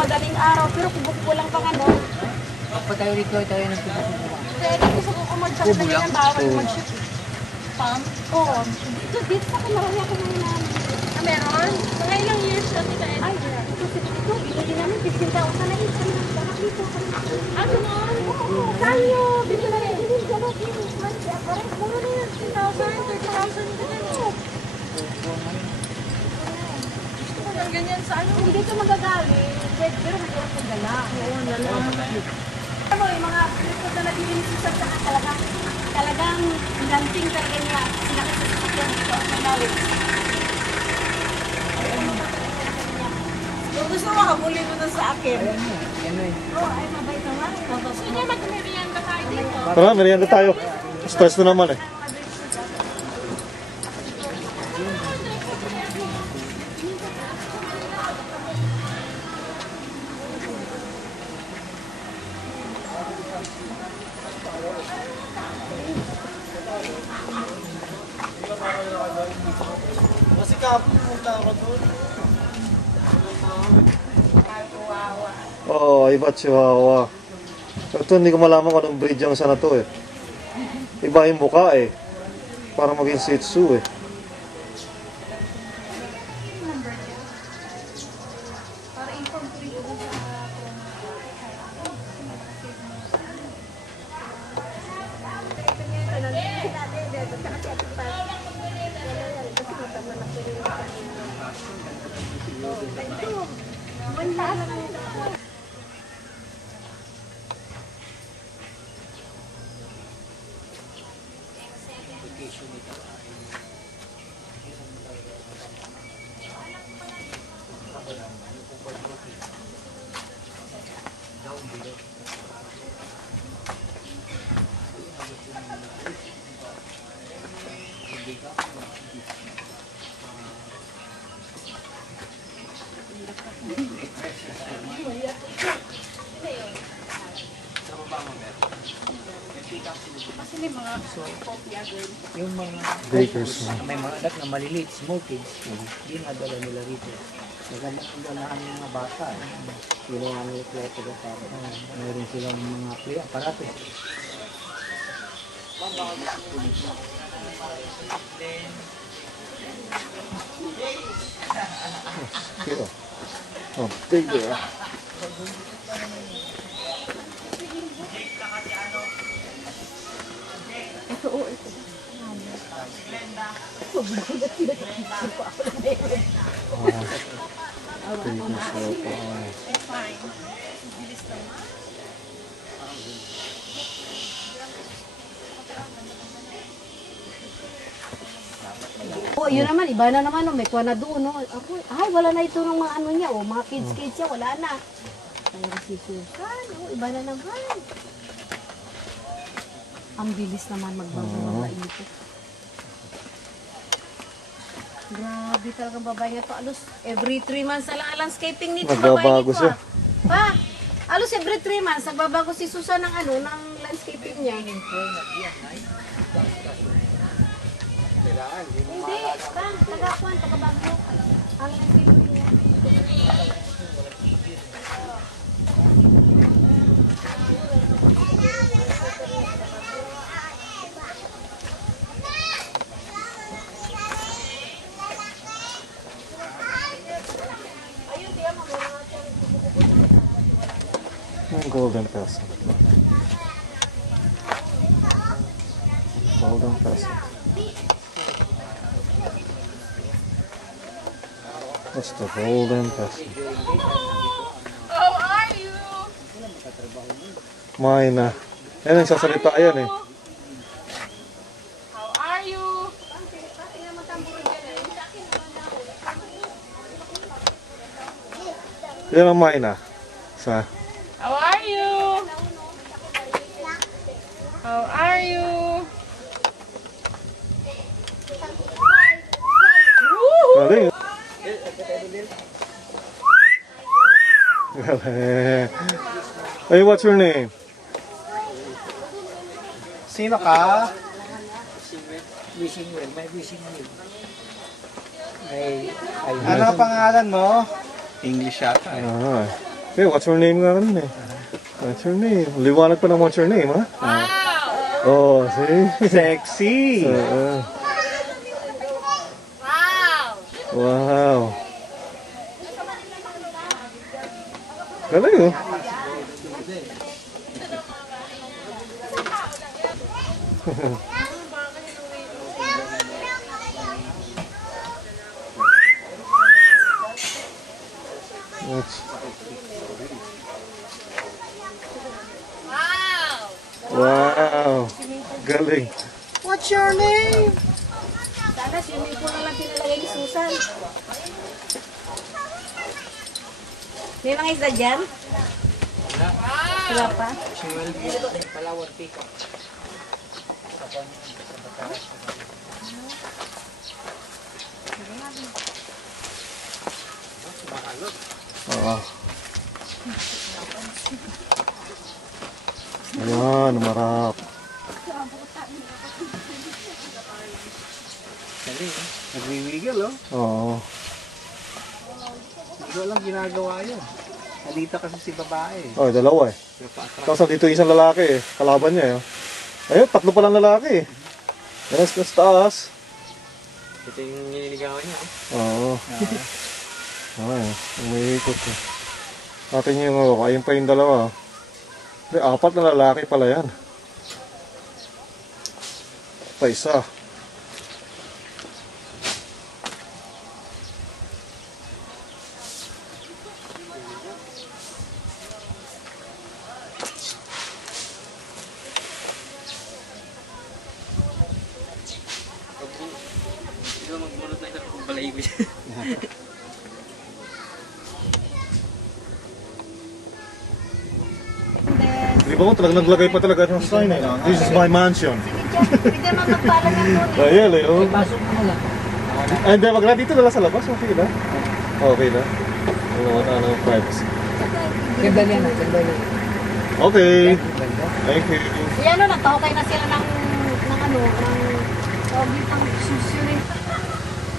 madaling araw, pero kubo-kubo lang pang ano. Pa tayo rito, tayo ng tubo-tubo. Kaya gusto ko mag-shop na ganyan, bawal mag-shop. Pump? Oo. Dito sa akin, marami ako nang namin. Ah, meron? Mga ilang years na kita. Ay, ito, binili namin 15,000 na isa na. Baka dito. Ah, gano'n? Oo. Kanyo, dito na rin. Hindi, gano'n. Parang mura na yan. 10,000, 30,000 ka na. Ang ganyan sa ano? Hindi ka magagaling. Pero mahirap ang gala. Oo, nalang. Ano, yung mga fruit na nabibili sa saka talagang ganting talaga niya. Sila kasi sa sasakyan dito ang nalalit. Kung gusto mo, habulin mo na sa akin. Oo, ay mabait naman. Gusto niya mag-merienda tayo dito. Tara, merienda tayo. Stress na naman eh. Kasi kapon punta ako doon. Oo, iba Chihuahua. Ito hindi ko malaman kung anong breed yung isa na to eh. Iba yung mukha eh. Para maging Shih Tzu eh. Kasi may mga kopya girl. Yung mga Bakers na. may mga anak na maliliit, small kids, hindi madala nila rito. Nagandaan ng mga bata. Ginawa nila kleto ba para mayroon silang mga aparato. Here. Oh, bigger. Oh, yun naman, iba na naman, oh, may kuha na doon, no? Ako, ay, wala na ito ng mga ano niya, oh, mga kids niya, wala na. Kaya si Susan, oh, iba na naman. Ang bilis naman magbago ng mga ito. Grabe talagang babae niya to. Alos, every 3 months na lang ang landscaping nito. Nagbabago siya. Pa, alos every 3 months, nagbabago si Susan ng ano, ng landscaping niya. Hindi, tagakuan, tagabago. Ang landscaping niya. Golden Peasant. Golden Peasant. That's the Golden Peasant. How are you? Mine na. Yan, nagsasalita yan eh. How are you? Yan ang mine na. Sa... How are you? How are you? Galing. Galing. Hey, what's your name? Sino ka? Wishing well, may wishing well. Ay, Ano ang pangalan mo? English yata eh. Ah, Okay, what's your name nga kanina eh? What's your name? Liwanag pa ng what's your name, ha? Oh, see? Sexy! Wow. Galing, oh. That's- Wow. Galing. What's your name? Sana swimming pool na lang pinalagay ni Susan. May mga isda dyan? Wala pa? Palawan pick-up. Oo. Ayan, marap. Nagwiwigil, oh. Oo. Hindi ko alam ginagawa yun. Nalita kasi si babae. Oh, dalawa eh. Tapos dito isang lalaki eh. Kalaban niya eh. Ayun, tatlo palang lalaki eh. Yan, sa taas. Ito yung nililigawan niya. Oo. Ay, umiikot eh. Natin yung ayun pa yung dalawa. Hindi, apat na lalaki pala yan. Pa isa. Ito magbulot na ito kung balahibo siya. And then, Di ba ko talaga naglagay pa talaga ng sign eh. This is my mansion. pwede naman magpaalam ng doon. Dahil eh, oh. Pasok mo lang. Ay, hindi, wag na dito na lang sa labas. Okay na. Okay na. Ano, privacy. Ganda niya na, ganda niya. Okay. Ganda. Thank you. Kaya ano, nagkahukay na sila ng ano, ng tawag dito, susunin.